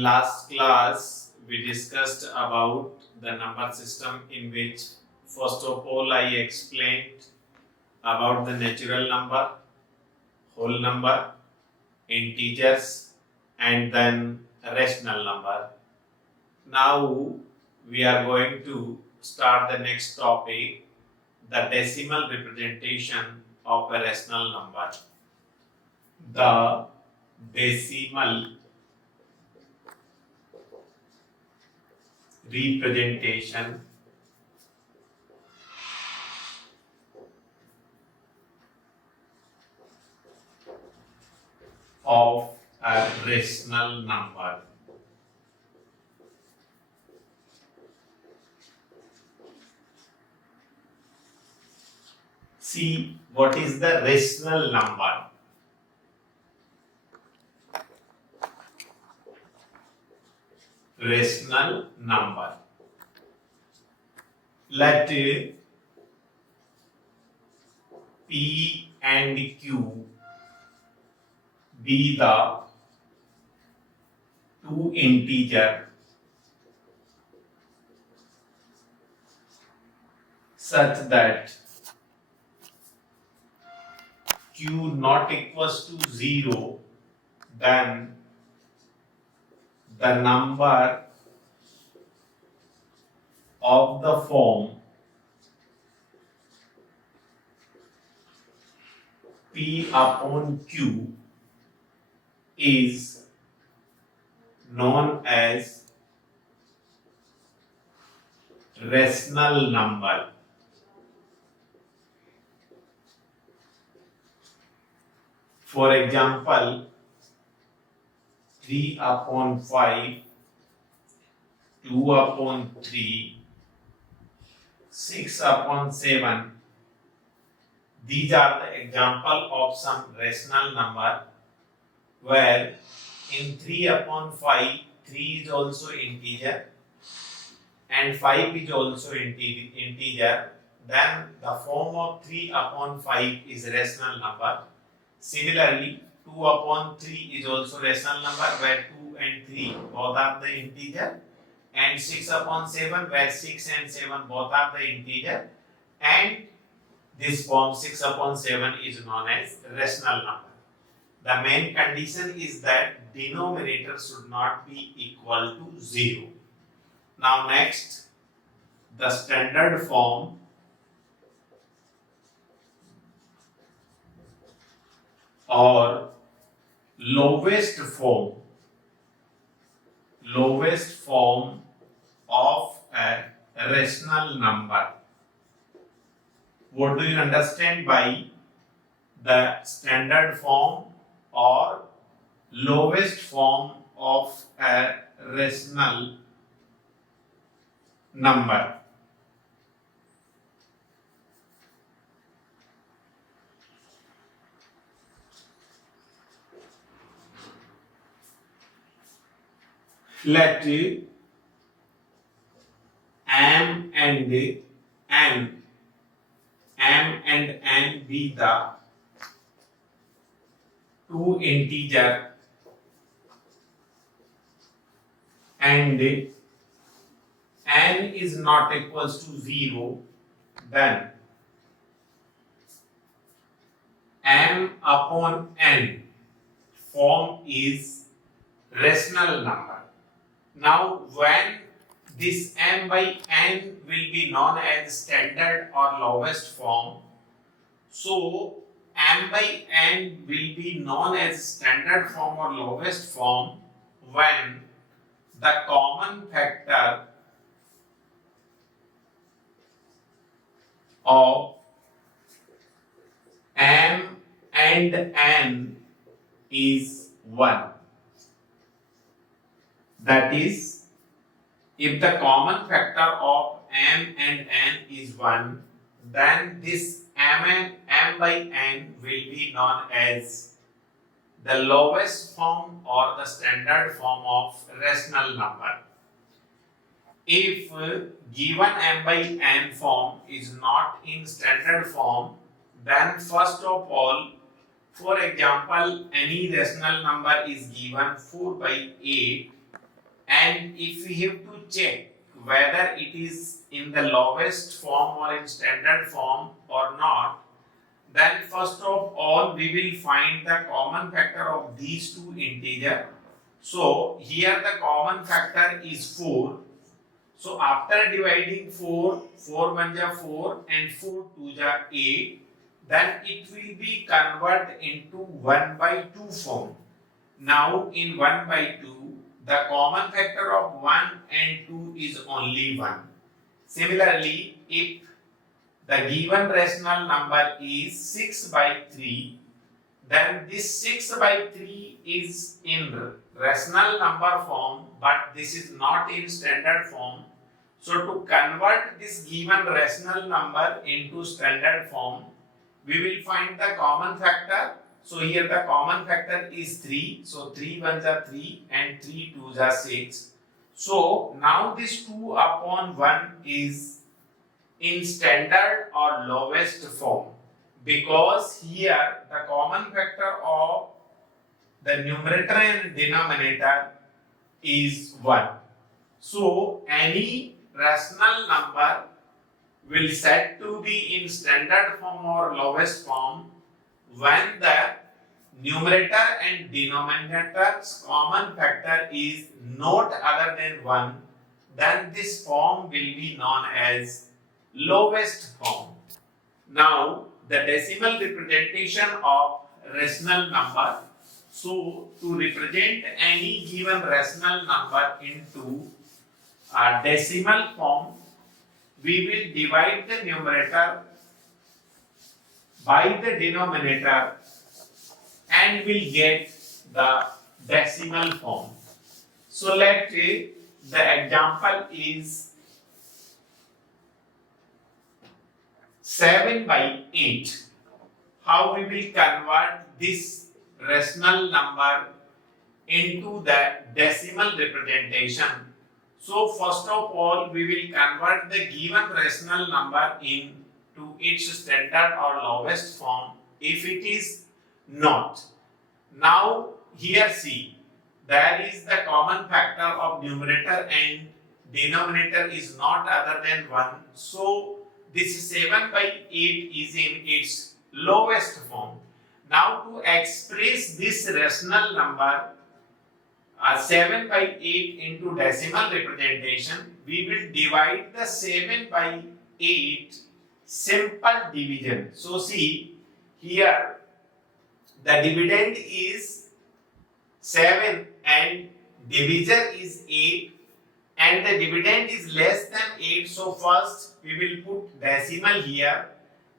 In last class, we discussed about the number system in which first of all I explained about the natural number, whole number, integers, and then rational number. Now we are going to start the next topic, the decimal representation of a rational number. The decimal representation of a rational number. See, what is the rational number? Rational number. Let P and Q be the two integers such that Q not equals to 0, then the number of the form P upon Q is known as rational number. For example, 3 upon 5, 2 upon 3, 6 upon 7. These are the example of some rational number where in 3 upon 5, 3 is also integer and 5 is also integer. Then the form of 3 upon 5 is rational number. Similarly, 2 upon 3 is also rational number where 2 and 3 both are the integer, and 6 upon 7 where 6 and 7 both are the integer, and this form 6 upon 7 is known as rational number. The main condition is that denominator should not be equal to 0. Now next, the standard form or lowest form of a rational number. What do you understand by the standard form or lowest form of a rational number? Let m and n be the two integer and n is not equals to 0, then m upon n form is rational number. Now when this m by n will be known as standard or lowest form, so m by n will be known as standard form or lowest form when the common factor of m and n is 1. That is, if the common factor of m and n is 1, then this m by n will be known as the lowest form or the standard form of rational number. If given m by n form is not in standard form, then first of all, for example, any rational number is given 4 by 8, And if we have to check whether it is in the lowest form or in standard form or not, then first of all we will find the common factor of these two integers. So here the common factor is 4. So after dividing 4, 4 1 ja 4 and 4 2 ja 8, then it will be converted into 1 by 2 form. Now in 1 by 2, the common factor of 1 and 2 is only 1. Similarly, if the given rational number is 6 by 3, then this 6 by 3 is in rational number form, but this is not in standard form. So to convert this given rational number into standard form, we will find the common factor. So here the common factor is 3. So 3 1s are 3 and 3 2s are 6. So now this 2 upon 1 is in standard or lowest form, because here the common factor of the numerator and denominator is 1. So any rational number will said to be in standard form or lowest form when the numerator and denominator's common factor is not other than 1, then this form will be known as lowest form. Now the decimal representation of rational number. So to represent any given rational number into a decimal form, we will divide the numerator by the denominator and will get the decimal form. So let's say the example is 7 by 8. How we will convert this rational number into the decimal representation? So first of all, we will convert the given rational number into its standard or lowest form if it is not. Now here see, there is the common factor of numerator and denominator is not other than 1. So this 7 by 8 is in its lowest form. Now to express this rational number 7 by 8 into decimal representation, we will divide the 7 by 8 simple division. So see here the dividend is 7 and divisor is 8 and the dividend is less than 8. So first we will put decimal here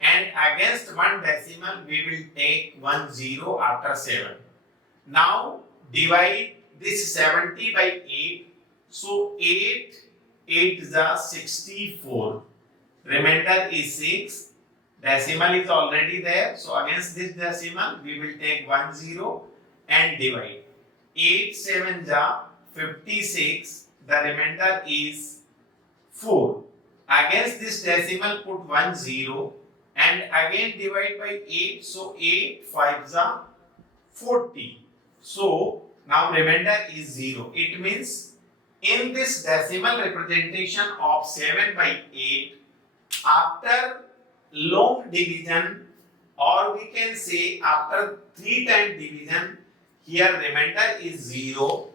and against one decimal we will take 1 0 after 7. Now divide this 70 by 8. So 8 is 64. Remainder is 6. Decimal is already there. So against this decimal we will take 1 0 and divide. 8 7 56. The remainder is 4. Against this decimal put 1 0 and again divide by 8. So 8 5 40. So now remainder is 0. It means in this decimal representation of 7 by 8, after long division, or we can say after 3 time division, here remainder is 0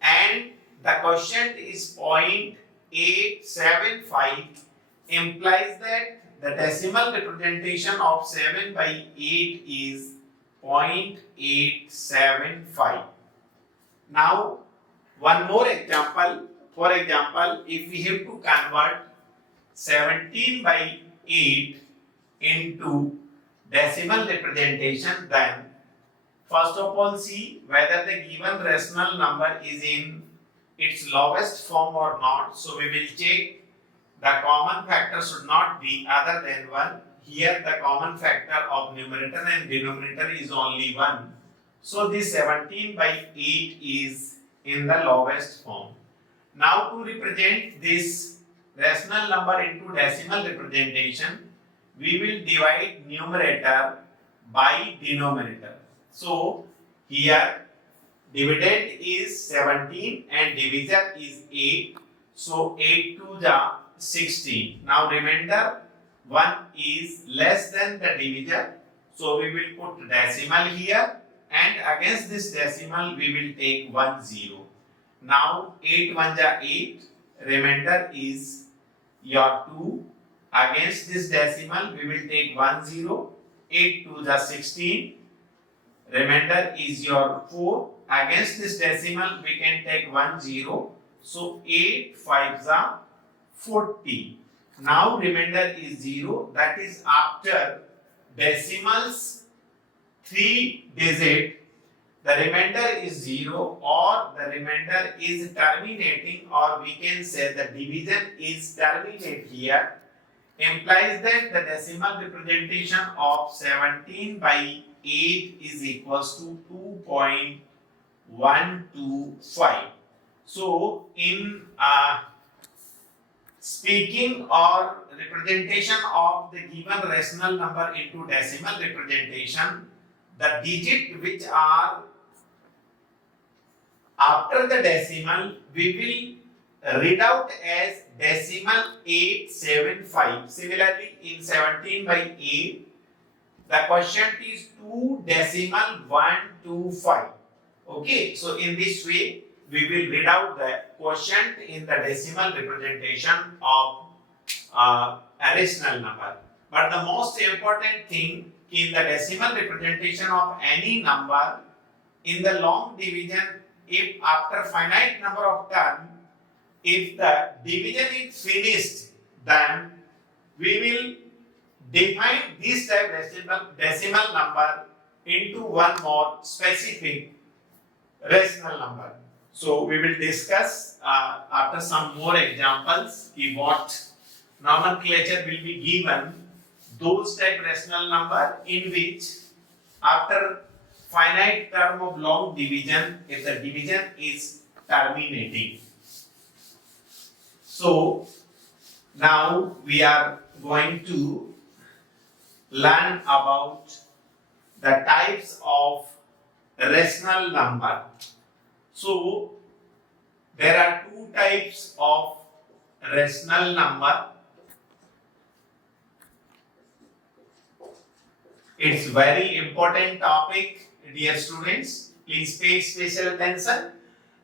and the quotient is 0.875, implies that the decimal representation of 7 by 8 is 0.875. Now one more example. For example, if we have to convert 17 by 8 into decimal representation, then first of all see whether the given rational number is in its lowest form or not. So we will check the common factor should not be other than 1. Here the common factor of numerator and denominator is only 1. So this 17 by 8 is in the lowest form. Now to represent this rational number into decimal representation, we will divide numerator by denominator. So here dividend is 17 and divisor is 8. So 8 to the 16. Now remainder 1 is less than the divisor. So we will put decimal here, and against this decimal we will take 1 0. Now 8 1 ja 8, remainder is your 2. Against this decimal we will take 1 0. 8 2 ja 16. Remainder is your 4. Against this decimal we can take 1 0. So 8 5 are 40. Now remainder is 0. That is after decimals 3 digit, the remainder is 0, or the remainder is terminating, or we can say the division is terminate here, implies that the decimal representation of 17 by 8 is equals to 2.125. So in speaking or representation of the given rational number into decimal representation, the digit which are after the decimal we will read out as decimal 875. Similarly, in 17 by 8, the quotient is 2 decimal 125. Okay, so in this way we will read out the quotient in the decimal representation of a rational number. But the most important thing in the decimal representation of any number, in the long division, if after finite number of terms, if the division is finished, then we will define this type decimal number into one more specific rational number. So we will discuss after some more examples what nomenclature will be given those type rational number in which after finite term of long division, if the division is terminating. So now we are going to learn about the types of rational number. So there are two types of rational number. It's very important topic, dear students. Please pay special attention.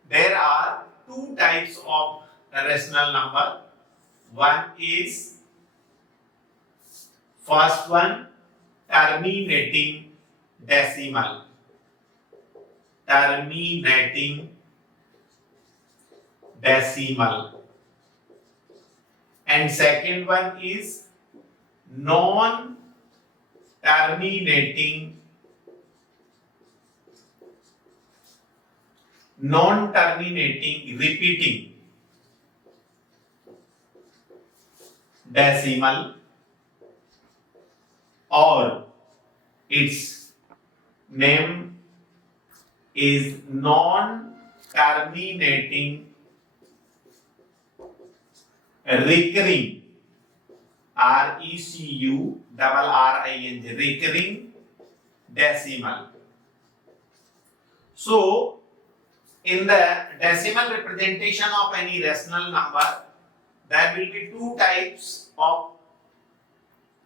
There are two types of rational number. One is first one, terminating decimal. Terminating decimal. And second one is non-terminating repeating decimal, or its name is non-terminating recurring, RECURRING, recurring decimal. So in the decimal representation of any rational number, there will be two types of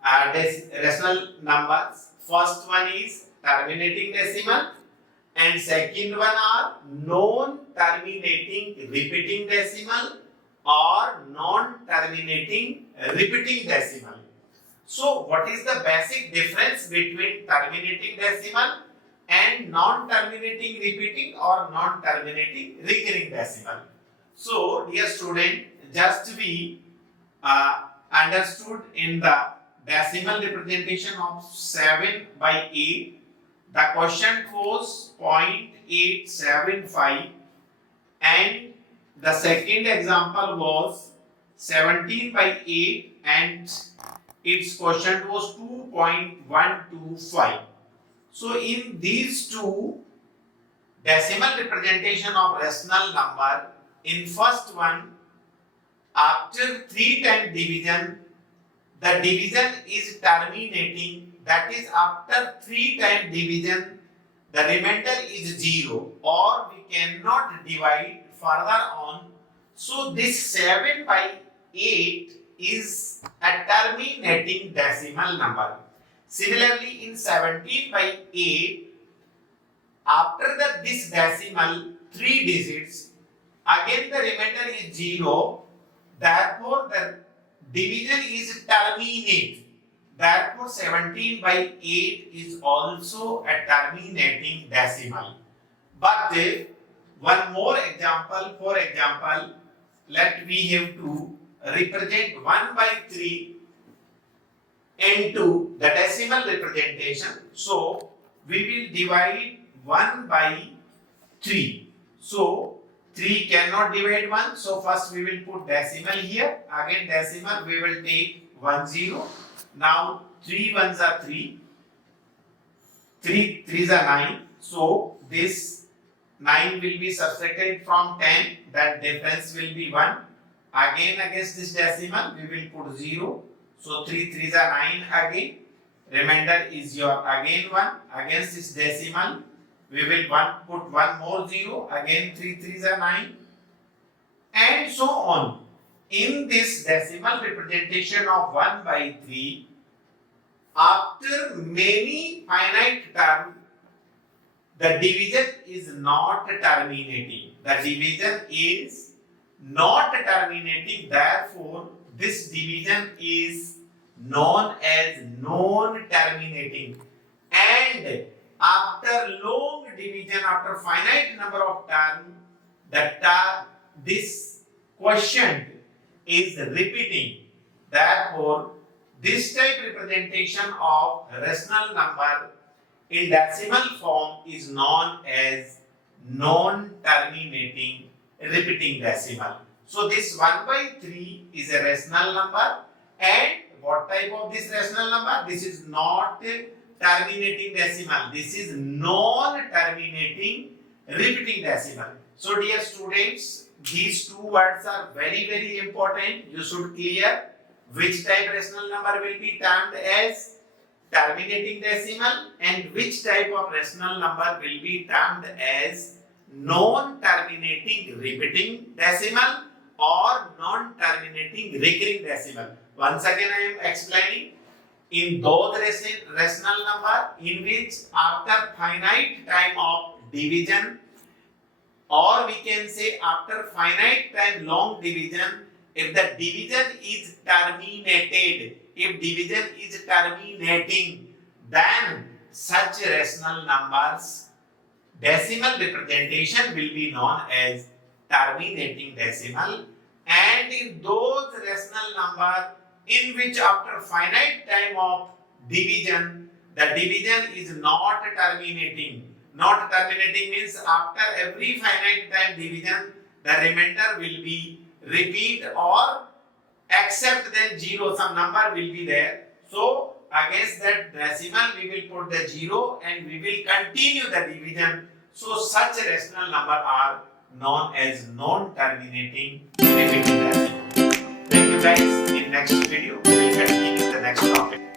rational numbers. First one is terminating decimal, and second one are non-terminating repeating decimal or non-terminating repeating decimal. So what is the basic difference between terminating decimal and non-terminating repeating or non-terminating recurring decimal? So dear student, just we understood in the decimal representation of 7 by 8, the quotient was 0.875, and the second example was 17 by 8 and its quotient was 2.125. So in these two decimal representation of rational number, in first one, after 3 times division, the division is terminating, that is after 3 times division, the remainder is 0, or we cannot divide further on. So this 7 by 8 is a terminating decimal number. Similarly, in 17 by 8, after this decimal 3 digits, again the remainder is 0. Therefore, the division is terminate. Therefore, 17 by 8 is also a terminating decimal. But one more example, for example, let we have to represent 1 by 3 into the decimal representation. So, we will divide 1 by 3. So, 3 cannot divide 1. So, first we will put decimal here. Again decimal, we will take 1 0. Now 3 ones are 3, 3 threes are 9. So this 9 will be subtracted from 10. That difference will be 1. Again against this decimal we will put 0. So 3 threes are 9 again. Remainder is your again 1. Against this decimal we will put 1 more 0. Again 3 threes are 9. And so on. In this decimal representation of 1 by 3, after many finite terms, the division is not terminating. The division is not terminating. Therefore, this division is known as non-terminating. And after long division, after finite number of terms, this quotient is repeating. Therefore, this type representation of rational number in decimal form is known as non-terminating repeating decimal. So this 1 by 3 is a rational number. And what type of this rational number? This is not terminating decimal. This is non-terminating repeating decimal. So dear students, these two words are very, very important. You should clear which type rational number will be termed as terminating decimal and which type of rational number will be termed as non-terminating repeating decimal or non-terminating recurring decimal. Once again I am explaining. In those rational number in which after finite time of division, or we can say after finite time long division, if the division is terminated, if division is terminating, then such rational numbers decimal representation will be known as terminating decimal. And in those rational number in which after finite time of division, the division is not terminating. Not terminating means after every finite time division, the remainder will be repeat or except then 0, some number will be there. So against that decimal we will put the 0 and we will continue the division. So such a rational number are known as non-terminating repeating decimal. Thank you guys. In next video we will continue the next topic.